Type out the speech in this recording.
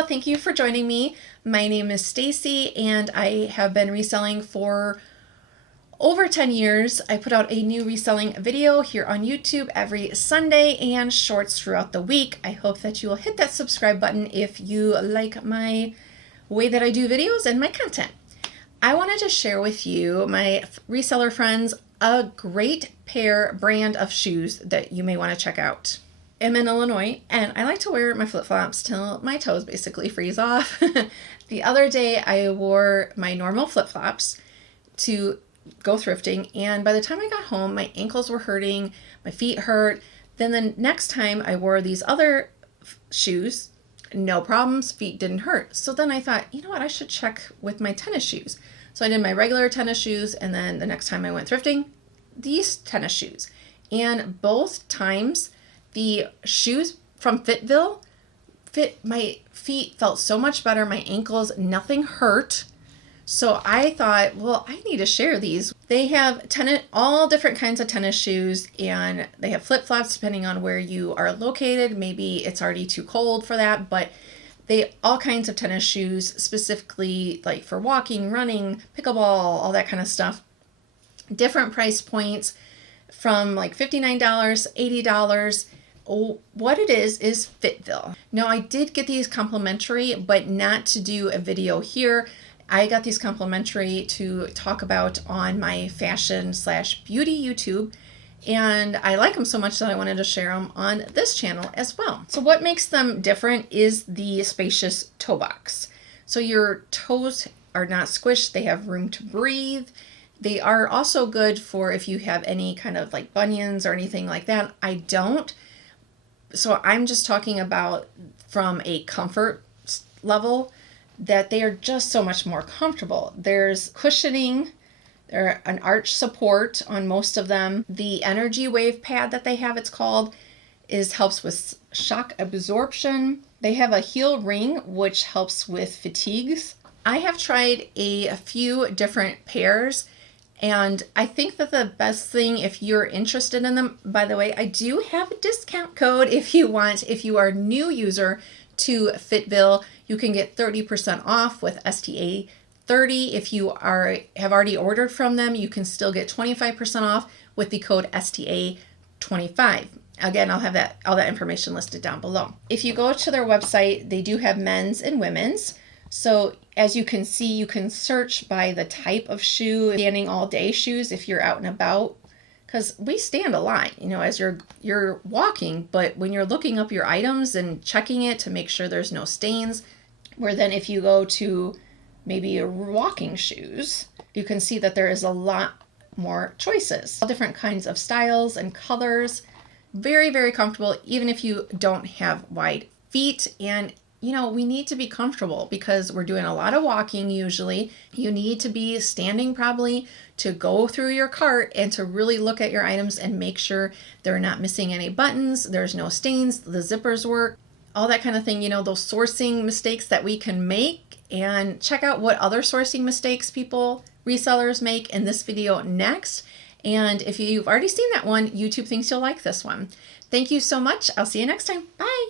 Hello, thank you for joining me. My name is Stacy and I have been reselling for over 10 years. I put out a new reselling video here on YouTube every Sunday and shorts throughout the week. I hope that you will hit that subscribe button if you like my way that I do videos and my content. I wanted to share with you, my reseller friends, a great brand of shoes that you may want to check out. I'm in Illinois and I like to wear my flip-flops till my toes basically freeze off. The other day I wore my normal flip-flops to go thrifting, and by the time I got home my ankles were hurting, my feet hurt. Then the next time I wore these other shoes, no problems, feet didn't hurt. So then I thought, you know what, I should check with my tennis shoes. So I did my regular tennis shoes, and then the next time I went thrifting, these tennis shoes. And both times the shoes from Fitville my feet felt so much better, my ankles, nothing hurt. So I thought, well, I need to share these. They have all different kinds of tennis shoes, and they have flip-flops depending on where you are located. Maybe it's already too cold for that, but all kinds of tennis shoes, specifically like for walking, running, pickleball, all that kind of stuff. Different price points from like $59, $80. What it is Fitville. Now I did get these complimentary, but not to do a video here. I got these complimentary to talk about on my fashion/beauty YouTube, and I like them so much that I wanted to share them on this channel as well. So what makes them different is the spacious toe box. So your toes are not squished, they have room to breathe. They are also good for if you have any kind of like bunions or anything like that. I don't. So I'm just talking about from a comfort level, that they are just so much more comfortable. There's cushioning, there's an arch support on most of them. The energy wave pad that they have, it's called, helps with shock absorption. They have a heel ring, which helps with fatigues. I have tried a few different pairs, and I think that the best thing, if you're interested in them, by the way, I do have a discount code if you are a new user to Fitville, you can get 30% off with STA 30. If you have already ordered from them, you can still get 25% off with the code STA 25. Again, I'll have all that information listed down below. If you go to their website, they do have men's and women's. So as you can see, you can search by the type of shoe, standing all day shoes if you're out and about, because we stand a lot, as you're walking, but when you're looking up your items and checking it to make sure there's no stains, where then if you go to maybe walking shoes, you can see that there is a lot more choices. All different kinds of styles and colors. Very, very comfortable, even if you don't have wide feet. And we need to be comfortable because we're doing a lot of walking usually. You need to be standing probably to go through your cart and to really look at your items and make sure they're not missing any buttons, there's no stains, the zippers work, all that kind of thing. Those sourcing mistakes that we can make, and check out what other sourcing mistakes resellers make in this video next. And if you've already seen that one, YouTube thinks you'll like this one. Thank you so much. I'll see you next time. Bye.